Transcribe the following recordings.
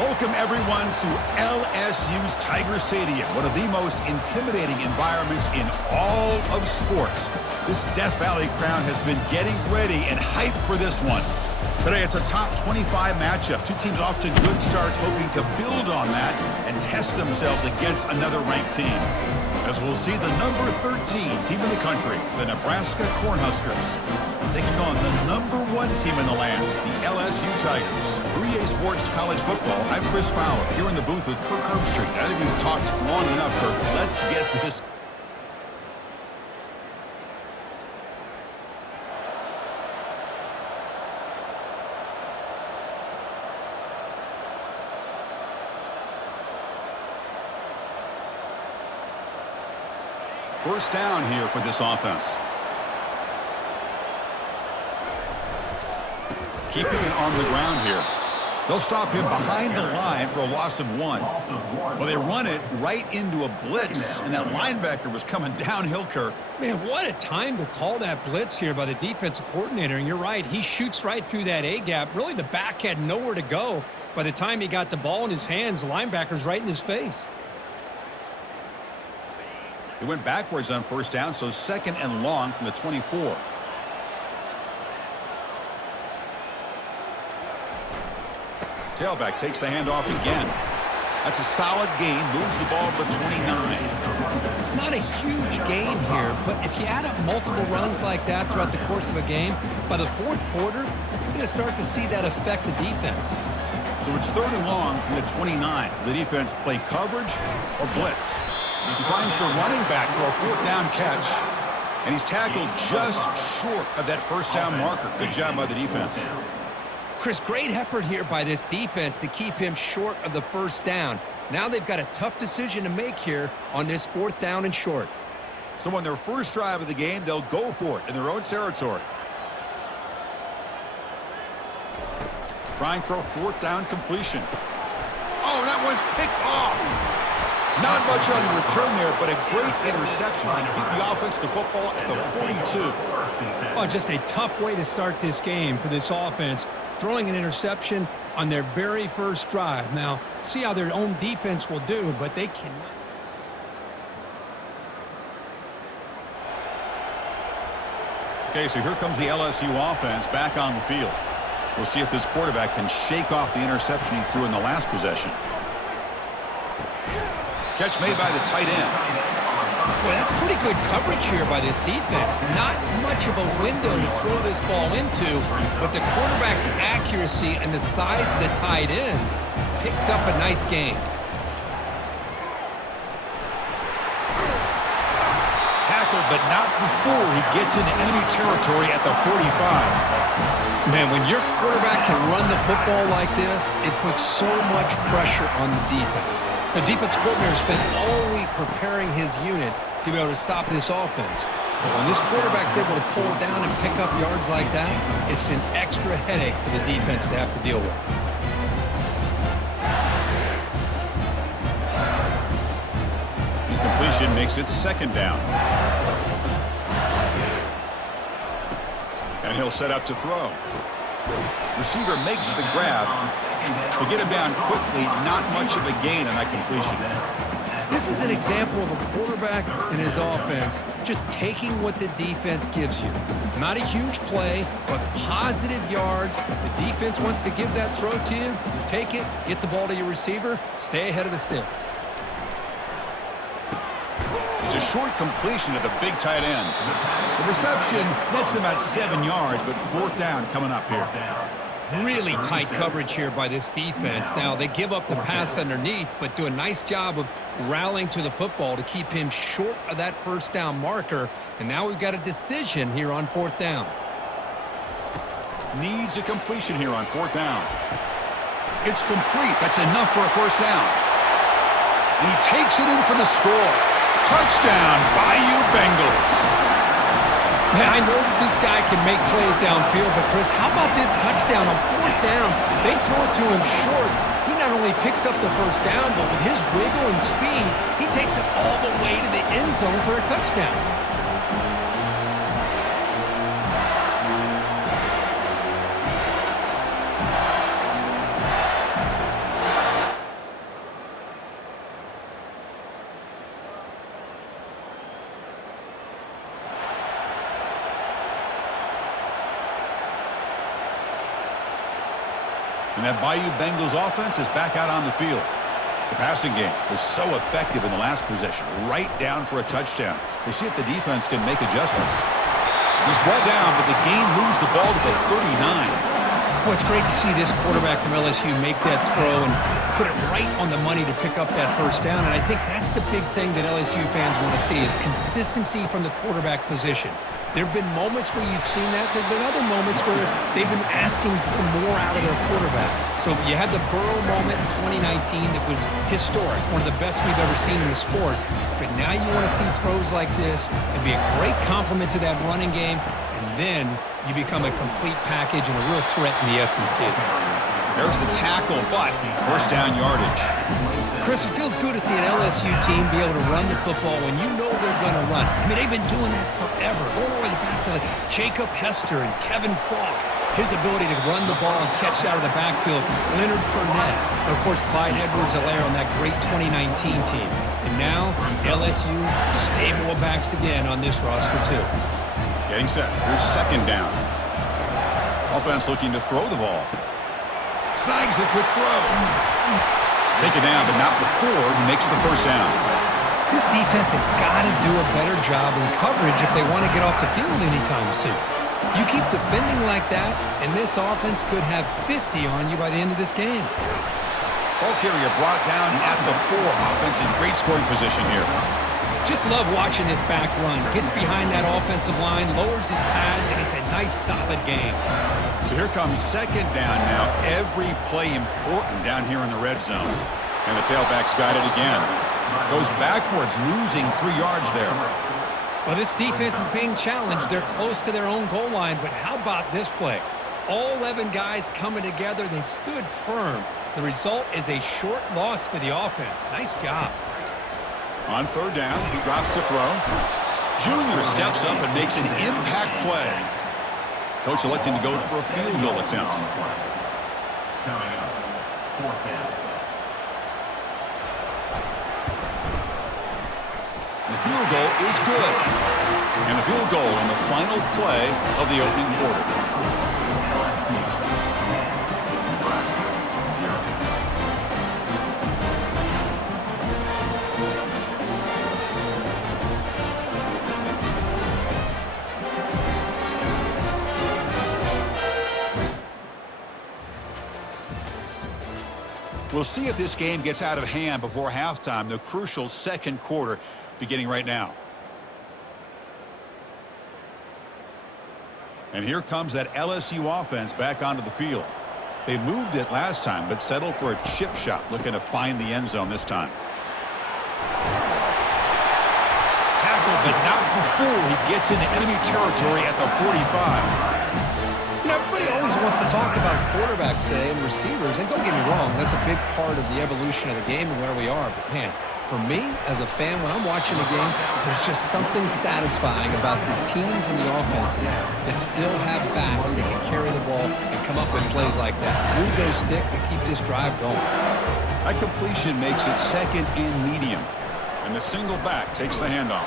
Welcome, everyone, to LSU's Tiger Stadium, one of the most intimidating environments in all of sports. This Death Valley crowd has been getting ready and hyped for this one. Today, it's a top 25 matchup. Two teams off to good starts, hoping to build on that and test themselves against another ranked team. As we'll see the number 13 team in the country, the Nebraska Cornhuskers, taking on the number 1 team in the land, the LSU Tigers. 3A Sports College Football. I'm Chris Fowler, here in the booth with Kirk Herbstreit. I think we've talked long enough, Kirk. Let's get this. First down here for this offense. Keeping it on the ground here. They'll stop him behind the line for a loss of 1. Well, they run it right into a blitz, and that linebacker was coming downhill, Kirk. Man, what a time to call that blitz here by the defensive coordinator. And you're right, he shoots right through that A-gap. Really, the back had nowhere to go. By the time he got the ball in his hands, the linebacker's right in his face. He went backwards on first down, so second and long from the 24. Tailback takes the handoff again. That's a solid gain, moves the ball to the 29. It's not a huge gain here, but if you add up multiple runs like that throughout the course of a game, by the fourth quarter, you're going to start to see that affect the defense. So it's third and long from the 29. The defense play coverage or blitz. He finds the running back for a fourth down catch, and he's tackled just short of that first down marker. Good job by the defense. Chris, great effort here by this defense to keep him short of the first down. Now they've got a tough decision to make here on this fourth down and short. So on their first drive of the game, they'll go for it in their own territory. Trying for a fourth down completion. Oh, that one's picked off. Not much on the return there, but a great interception to give the offense the football at the 42. Oh, just a tough way to start this game for this offense, throwing an interception on their very first drive. Now, see how their own defense will do, but they cannot. Okay, so here comes the LSU offense back on the field. We'll see if this quarterback can shake off the interception he threw in the last possession. Catch made by the tight end. Boy, that's pretty good coverage here by this defense. Not much of a window to throw this ball into, but the quarterback's accuracy and the size of the tight end picks up a nice gain. Tackled, but not before he gets into enemy territory at the 45. Man, when your quarterback can run the football like this, it puts so much pressure on the defense. The defense coordinator spent all week preparing his unit to be able to stop this offense. But when this quarterback's able to pull it down and pick up yards like that, it's an extra headache for the defense to have to deal with. Incompletion makes it second down. And he'll set up to throw. Receiver makes the grab. To get him down quickly, not much of a gain on that completion. This is an example of a quarterback and his offense just taking what the defense gives you. Not a huge play, but positive yards. The defense wants to give that throw to you. You take it, get the ball to your receiver, stay ahead of the sticks. It's a short completion to the big tight end. The reception nets about 7 yards, but fourth down coming up here. Really tight coverage here by this defense. Now, they give up the pass underneath, but do a nice job of rallying to the football to keep him short of that first down marker. And now we've got a decision here on fourth down. Needs a completion here on fourth down. It's complete. That's enough for a first down. And he takes it in for the score. Touchdown, Bayou Bengals. Man, I know that this guy can make plays downfield, but Chris, how about this touchdown on fourth down? They throw it to him short. He not only picks up the first down, but with his wiggle and speed, he takes it all the way to the end zone for a touchdown. And that Bayou Bengals offense is back out on the field. The passing game was so effective in the last possession, right down for a touchdown. We'll see if the defense can make adjustments. He's brought down, but the game moves the ball to the 39. Well, it's great to see this quarterback from LSU make that throw and put it right on the money to pick up that first down. And I think that's the big thing that LSU fans want to see is consistency from the quarterback position. There have been moments where you've seen that. There have been other moments where they've been asking for more out of their quarterback. So you had the Burrow moment in 2019 that was historic, one of the best we've ever seen in the sport. But now you want to see throws like this and be a great complement to that running game. And then you become a complete package and a real threat in the SEC. There's the tackle, but first down yardage. Chris, it feels good to see an LSU team be able to run the football when you know they're going to run it. I mean, they've been doing that forever, going all the way back to Jacob Hester and Kevin Falk. His ability to run the ball and catch out of the backfield, Leonard Fournette, and of course Clyde Edwards-Helaire on that great 2019 team. And now LSU stable of backs again on this roster too. Getting set. Here's second down. Offense looking to throw the ball. Snags the quick throw. Take it down, but not before he makes the first down. This defense has got to do a better job in coverage if they want to get off the field anytime soon. You keep defending like that, and this offense could have 50 on you by the end of this game. Ball carrier brought down at the 4. Offense in great scoring position here. Just love watching this back run. Gets behind that offensive line, lowers his pads, and it's a nice, solid game. So here comes second down now. Every play important down here in the red zone. And the tailback's got it again. Goes backwards, losing 3 yards there. Well, this defense is being challenged. They're close to their own goal line, but how about this play? All 11 guys coming together. They stood firm. The result is a short loss for the offense. Nice job. On third down, he drops to throw. Junior steps up and makes an impact play. Coach electing to go for a field goal attempt. Coming up, fourth down. The field goal is good. And the field goal on the final play of the opening quarter. We'll see if this game gets out of hand before halftime, the crucial second quarter beginning right now. And here comes that LSU offense back onto the field. They moved it last time, but settled for a chip shot, looking to find the end zone this time. Tackled, but not before he gets into enemy territory at the 45. Everybody always wants to talk about quarterbacks today and receivers, and don't get me wrong, that's a big part of the evolution of the game and where we are. But man, for me as a fan, when I'm watching a game, there's just something satisfying about the teams and the offenses that still have backs that can carry the ball and come up with plays like that. Move those sticks and keep this drive going. That completion makes it second and medium, and the single back takes the handoff.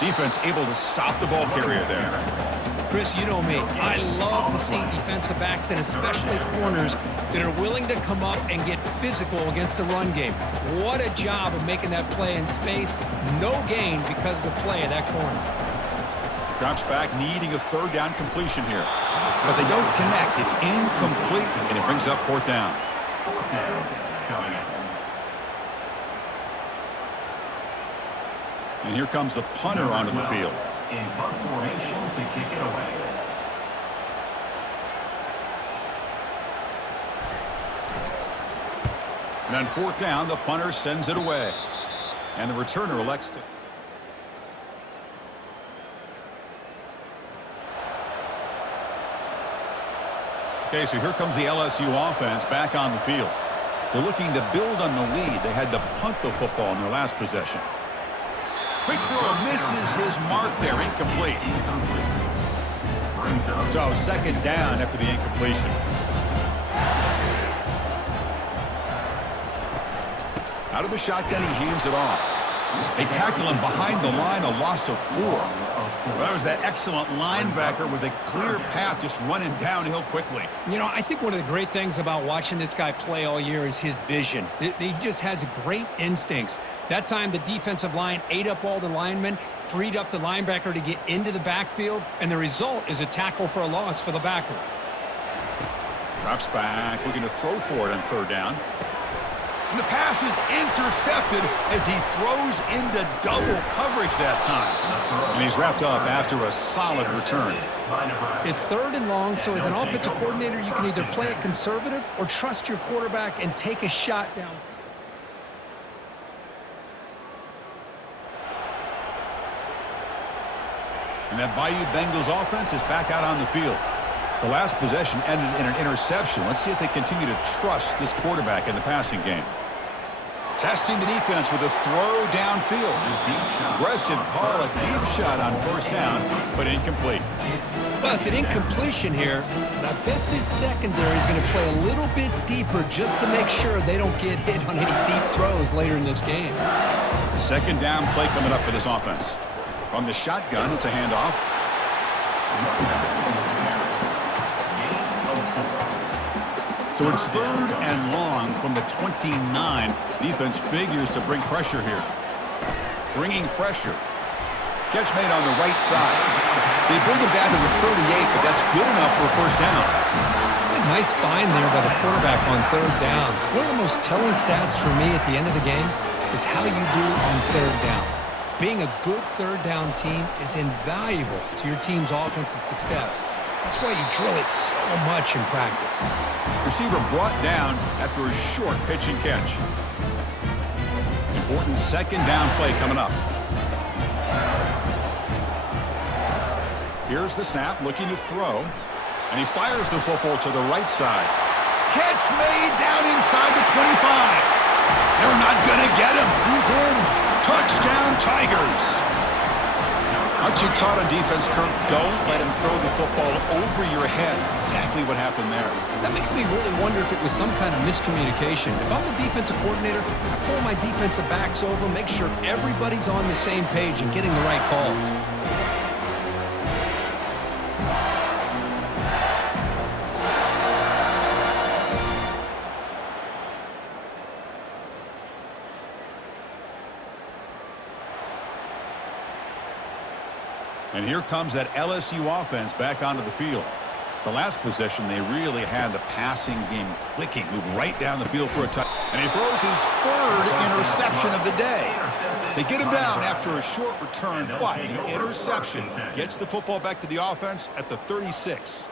Defense able to stop the ball carrier there. Chris, you know me. I love to see defensive backs and especially corners that are willing to come up and get physical against the run game. What a job of making that play in space. No gain because of the play of that corner. Drops back, needing a third down completion here. But they don't connect. It's incomplete, and it brings up fourth down. Coming up. And here comes the punter onto the field. In punt formation to kick it away. And on fourth down, the punter sends it away. And the returner elects to... Okay, so here comes the LSU offense back on the field. They're looking to build on the lead. They had to punt the football in their last possession. Quick throw misses his mark there, incomplete. So second down after the incompletion. Out of the shotgun, he hands it off. They tackle him behind the line, a loss of 4. Well, that was that excellent linebacker with a clear path just running downhill quickly. You know, I think one of the great things about watching this guy play all year is his vision. He just has great instincts. That time, the defensive line ate up all the linemen, freed up the linebacker to get into the backfield, and the result is a tackle for a loss for the backer. Drops back, looking to throw for it on 3rd down. And the pass is intercepted as he throws into double coverage that time. And he's wrapped up after a solid return. It's 3rd and long, so as an offensive coordinator, you can either play it conservative or trust your quarterback and take a shot down. And that Bayou Bengals offense is back out on the field. The last possession ended in an interception. Let's see if they continue to trust this quarterback in the passing game. Testing the defense with a throw downfield. Aggressive call, a deep shot on 1st down, but incomplete. Well, it's an incompletion here, but I bet this secondary is going to play a little bit deeper just to make sure they don't get hit on any deep throws later in this game. 2nd down play coming up for this offense. From the shotgun, it's a handoff. So it's 3rd and long from the 29. Defense figures to bring pressure here. Bringing pressure. Catch made on the right side. They bring him down to the 38, but that's good enough for a 1st down. A nice find there by the quarterback on 3rd down. One of the most telling stats for me at the end of the game is how you do on 3rd down. Being a good 3rd down team is invaluable to your team's offensive success. That's why you drill it so much in practice. Receiver brought down after a short pitch and catch. Important 2nd down play coming up. Here's the snap, looking to throw. And he fires the football to the right side. Catch made down inside the 25. They're not going to get him. He's in. Touchdown, Tigers. Aren't you taught on defense, Kirk? Don't let him throw the football over your head. Exactly what happened there. That makes me really wonder if it was some kind of miscommunication. If I'm the defensive coordinator, I pull my defensive backs over, make sure everybody's on the same page and getting the right calls. And here comes that LSU offense back onto the field. The last possession, they really had the passing game clicking. Move right down the field for a touchdown. And he throws his 3rd interception of the day. They get him down after a short return, but the interception gets the football back to the offense at the 36.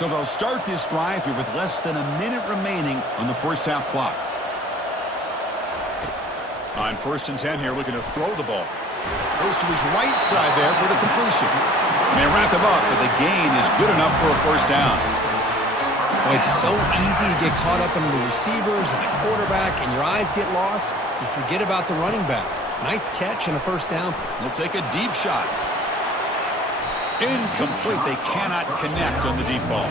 So they'll start this drive here with less than a minute remaining on the 1st half clock. On 1st and 10 here, looking to throw the ball. Goes to his right side there for the completion. They wrap him up, but the gain is good enough for a 1st down. Well, it's so easy to get caught up in the receivers and the quarterback, and your eyes get lost. You forget about the running back. Nice catch and a 1st down. He'll take a deep shot. Incomplete. They cannot connect on the deep ball.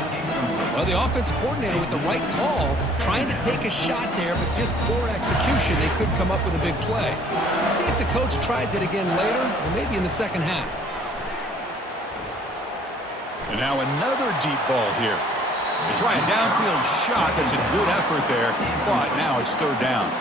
Well, the offensive coordinator with the right call, trying to take a shot there, but just poor execution. They couldn't come up with a big play. Let's see if the coach tries it again later, or maybe in the 2nd half. And now another deep ball here. They try a downfield shot. That's a good effort there, but now it's 3rd down.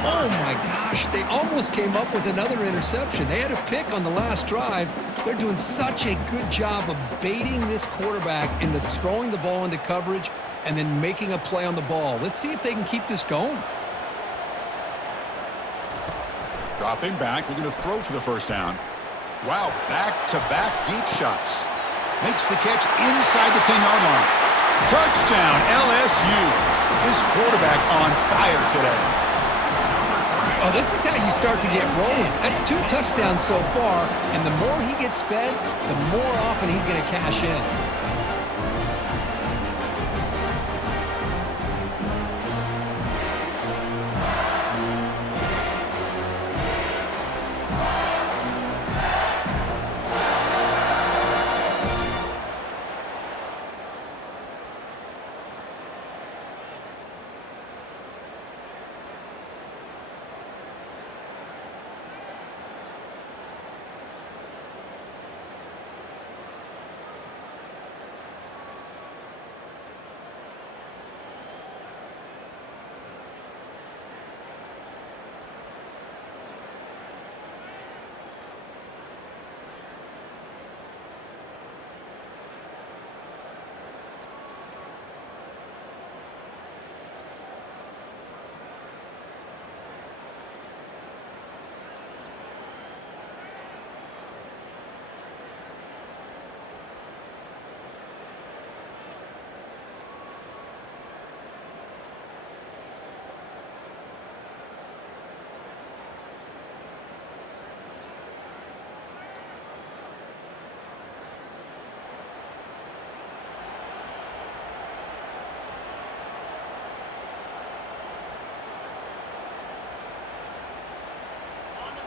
Oh, my gosh. They almost came up with another interception. They had a pick on the last drive. They're doing such a good job of baiting this quarterback into throwing the ball into coverage and then making a play on the ball. Let's see if they can keep this going. Dropping back, looking to throw for the 1st down. Wow, back-to-back deep shots. Makes the catch inside the 10-yard line. Touchdown, LSU. This quarterback on fire today. Oh, this is how you start to get rolling. That's 2 touchdowns so far, and the more he gets fed, the more often he's going to cash in.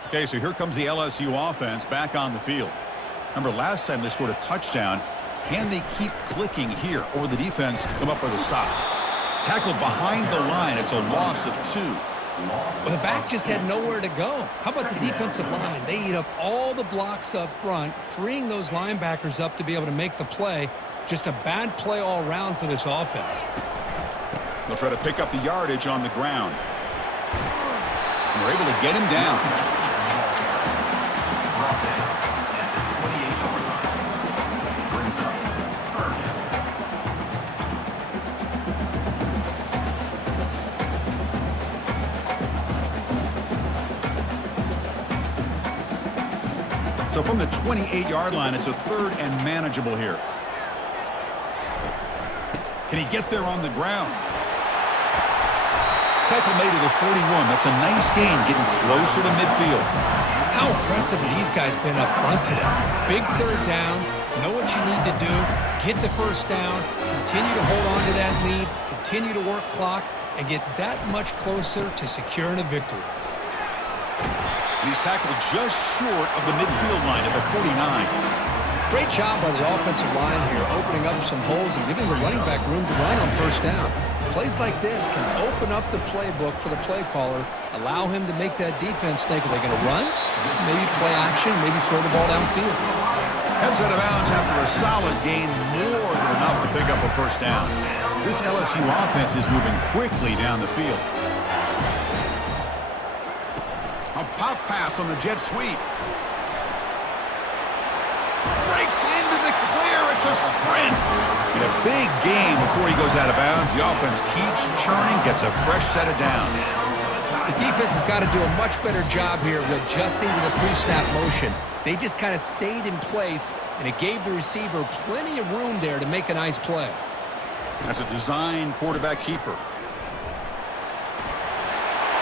Okay, so here comes the LSU offense back on the field. Remember, last time they scored a touchdown. Can they keep clicking here, or the defense come up with a stop? Tackled behind the line. It's a loss of 2. Well, the back just had nowhere to go. How about the defensive line? They eat up all the blocks up front, freeing those linebackers up to be able to make the play. Just a bad play all around for this offense. They'll try to pick up the yardage on the ground. And we're able to get him down. So from the 28-yard line, it's a 3rd and manageable here. Can he get there on the ground? Tackle made to the 41. That's a nice gain, getting closer to midfield. How impressive have these guys been up front today? Big 3rd down, know what you need to do, get the 1st down, continue to hold on to that lead, continue to work clock, and get that much closer to securing a victory. And he's tackled just short of the midfield line at the 49. Great job by the offensive line here, opening up some holes and giving the running back room to run on 1st down. Plays like this can open up the playbook for the play caller, allow him to make that defense think, are they going to run? Maybe play action, maybe throw the ball downfield. Heads out of bounds after a solid gain, more than enough to pick up a 1st down. This LSU offense is moving quickly down the field. A pop pass on the jet sweep. Breaks into the clear. It's a sprint. And a big gain before he goes out of bounds. The offense keeps churning, gets a fresh set of downs. The defense has got to do a much better job here of adjusting to the pre-snap motion. They just kind of stayed in place, and it gave the receiver plenty of room there to make a nice play. That's a design quarterback keeper.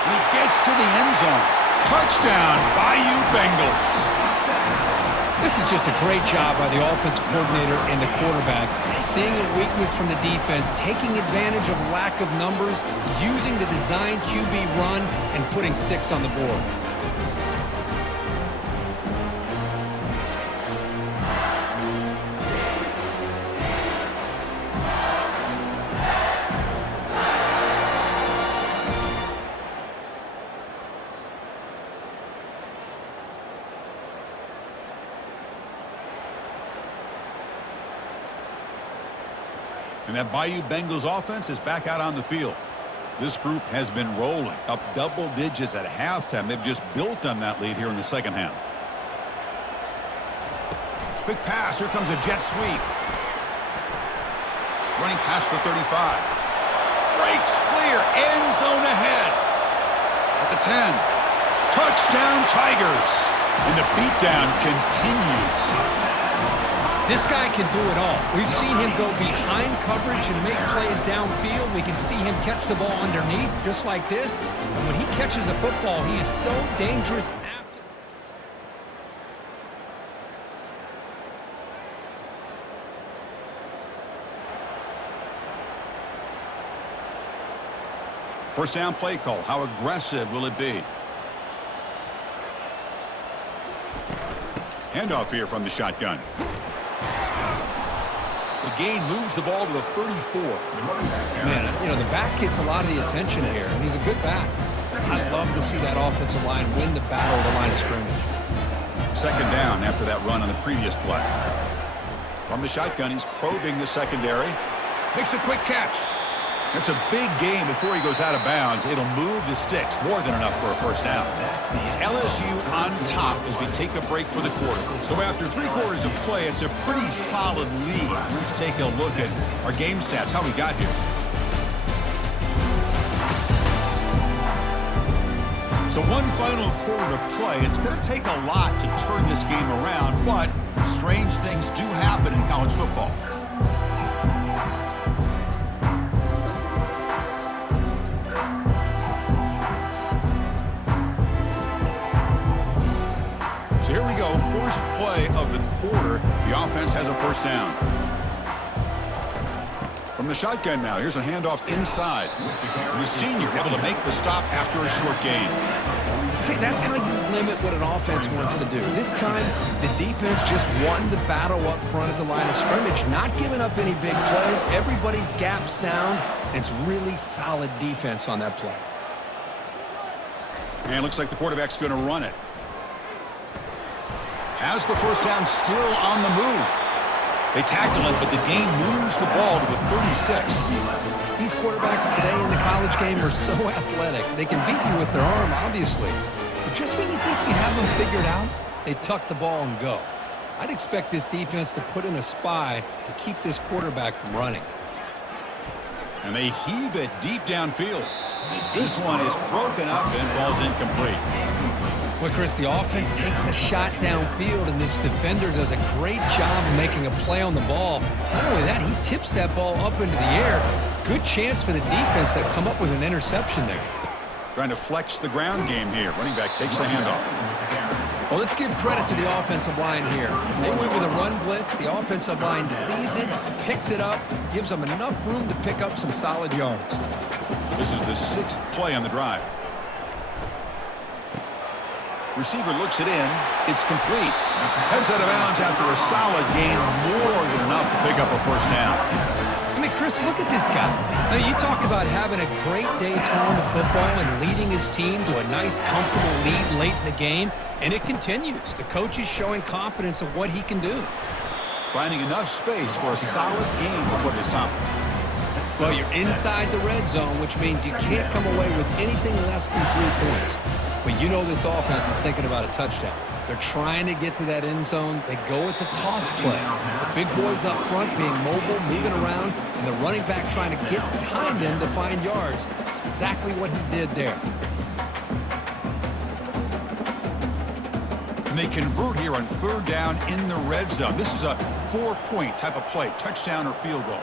And he gets to the end zone. Touchdown, Bayou Bengals. This is just a great job by the offensive coordinator and the quarterback. Seeing a weakness from the defense, taking advantage of lack of numbers, using the design QB run, and putting 6 on the board. And that Bayou Bengals offense is back out on the field. This group has been rolling up double digits at halftime. They've just built on that lead here in the 2nd half. Quick pass. Here comes a jet sweep. Running past the 35. Breaks clear. End zone ahead. At the 10. Touchdown Tigers. And the beatdown continues. This guy can do it all. We've seen him go behind coverage and make plays downfield. We can see him catch the ball underneath just like this. And when he catches a football, he is so dangerous after. First down play call. How aggressive will it be? Handoff here from the shotgun. The gain moves the ball to the 34. Man, you know, the back gets a lot of the attention here, and he's a good back. I'd love to see that offensive line win the battle of the line of scrimmage. Second down after that run on the previous play. From the shotgun, he's probing the secondary. Makes a quick catch. It's a big gain before he goes out of bounds. It'll move the sticks, more than enough for a first down. It's LSU on top as we take a break for the quarter. So after 3 quarters of play, it's a pretty solid lead. Let's take a look at our game stats, how we got here. So one final quarter to play. It's going to take a lot to turn this game around, but strange things do happen in college football. So here we go, first play of the quarter. The offense has a first down. From the shotgun now, here's a handoff inside. The senior able to make the stop after a short gain. See, that's how you limit what an offense wants to do. This time, the defense just won the battle up front at the line of scrimmage, not giving up any big plays. Everybody's gap sound, and it's really solid defense on that play. And it looks like the quarterback's going to run it. Has the first down, still on the move. They tackle it, but the gain moves the ball to the 36. These quarterbacks today in the college game are so athletic. They can beat you with their arm, obviously. But just when you think you have them figured out, they tuck the ball and go. I'd expect this defense to put in a spy to keep this quarterback from running. And they heave it deep downfield. This one is broken up and falls incomplete. Well, Chris, the offense takes a shot downfield, and this defender does a great job of making a play on the ball. Not only that, he tips that ball up into the air. Good chance for the defense to come up with an interception there. Trying to flex the ground game here. Running back takes the handoff. Well, let's give credit to the offensive line here. They went with a run blitz. The offensive line sees it, picks it up, gives them enough room to pick up some solid yards. This is the 6th play on the drive. Receiver looks it in. It's complete. Heads out of bounds after a solid gain, more than enough to pick up a first down. I mean, Chris, look at this guy. I mean, you talk about having a great day throwing the football and leading his team to a nice, comfortable lead late in the game, and it continues. The coach is showing confidence of what he can do. Finding enough space for a solid game before they stop. Well, you're inside the red zone, which means you can't come away with anything less than 3 points. But you know this offense is thinking about a touchdown. They're trying to get to that end zone. They go with the toss play. The big boys up front being mobile, moving around, and the running back trying to get behind them to find yards. It's exactly what he did there. And they convert here on 3rd down in the red zone. This is a 4-point type of play, touchdown or field goal.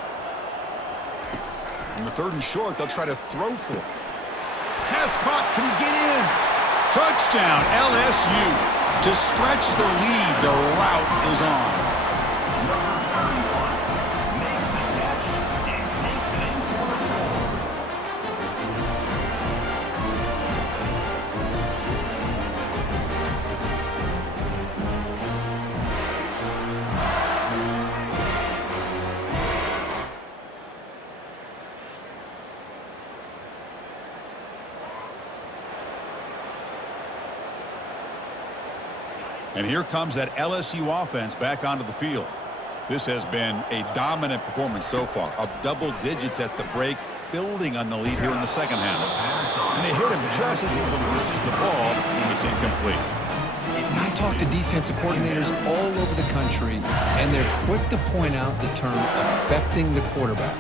On the 3rd and short, they'll try to throw for it. Pass caught. Can he get in? Touchdown, LSU. To stretch the lead, the route is on. And here comes that LSU offense back onto the field. This has been a dominant performance so far, up double digits at the break, building on the lead here in the second half. And they hit him just as he releases the ball, and it's incomplete. And I talk to defensive coordinators all over the country, and they're quick to point out the term affecting the quarterback.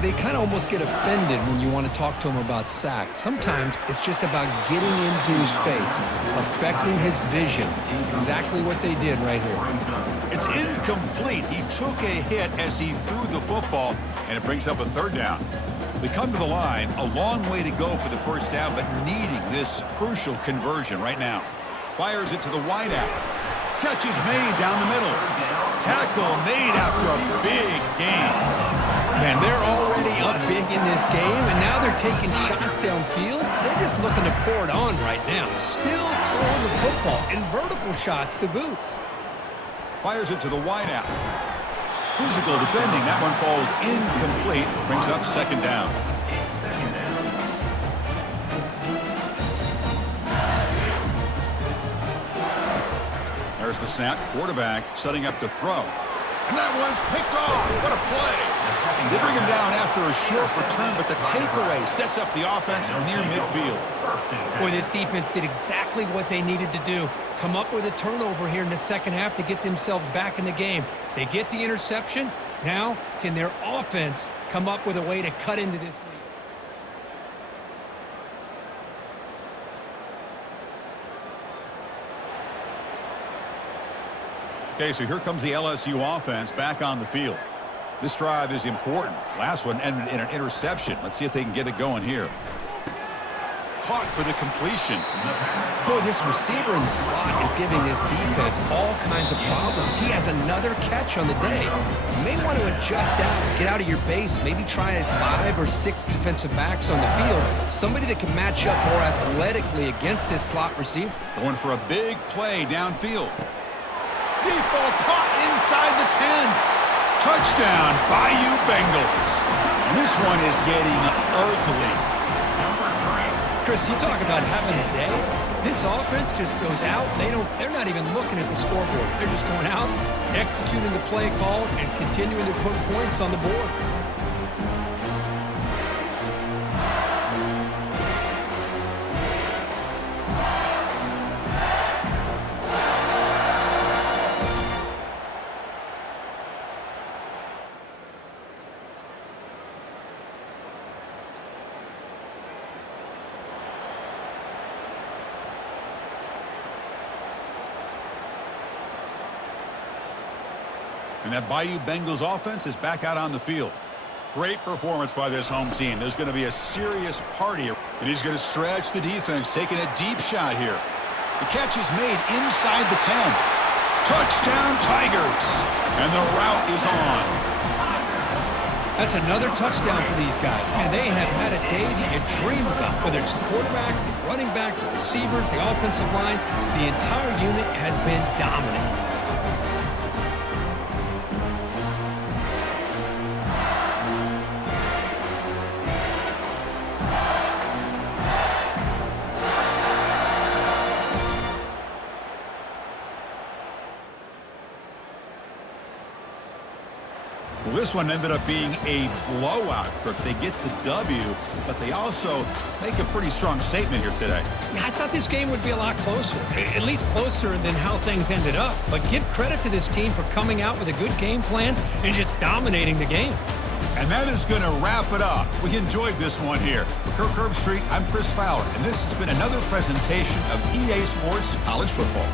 They kind of almost get offended when you want to talk to him about sacks. Sometimes it's just about getting into his face, affecting his vision. It's exactly what they did right here. It's incomplete. He took a hit as he threw the football, and it brings up a third down. They come to the line, a long way to go for the first down, but needing this crucial conversion right now. Fires it to the wideout. Catch is made down the middle. Tackle made after a big gain. Man, they're already up big in this game, and now they're taking shots downfield. They're just looking to pour it on right now. Still throwing the football, and vertical shots to boot. Fires it to the wideout. Physical defending. That one falls incomplete. Brings up second down. There's the snap. Quarterback setting up to throw. And that one's picked off. What a play. They bring him down after a short return, but the takeaway sets up the offense near midfield. Boy, this defense did exactly what they needed to do. Come up with a turnover here in the second half to get themselves back in the game. They get the interception. Now, can their offense come up with a way to cut into this lead? Okay, so here comes the LSU offense back on the field. This drive is important. Last one ended in an interception. Let's see if they can get it going here. Caught for the completion. Boy, this receiver in the slot is giving this defense all kinds of problems. He has another catch on the day. You may want to adjust out, get out of your base, maybe try 5 or 6 defensive backs on the field. Somebody that can match up more athletically against this slot receiver. Going for a big play downfield. Deep ball caught inside the 10. Touchdown, Bayou Bengals. And this one is getting ugly. Chris, you talk about having a day. This offense just goes out. They're not even looking at the scoreboard. They're just going out, executing the play call, and continuing to put points on the board. And that Bayou Bengals offense is back out on the field. Great performance by this home team. There's going to be a serious party. And he's going to stretch the defense, taking a deep shot here. The catch is made inside the 10. Touchdown, Tigers. And the route is on. That's another touchdown for these guys. Man, they have had a day that you dream about. Whether it's the quarterback, the running back, the receivers, the offensive line, the entire unit has been dominant. Well, this one ended up being a blowout. They get the W, but they also make a pretty strong statement here today. Yeah, I thought this game would be a lot closer, at least closer than how things ended up. But give credit to this team for coming out with a good game plan and just dominating the game. And that is going to wrap it up. We enjoyed this one here. For Kirk Herbstreit, I'm Chris Fowler, and this has been another presentation of EA Sports College Football.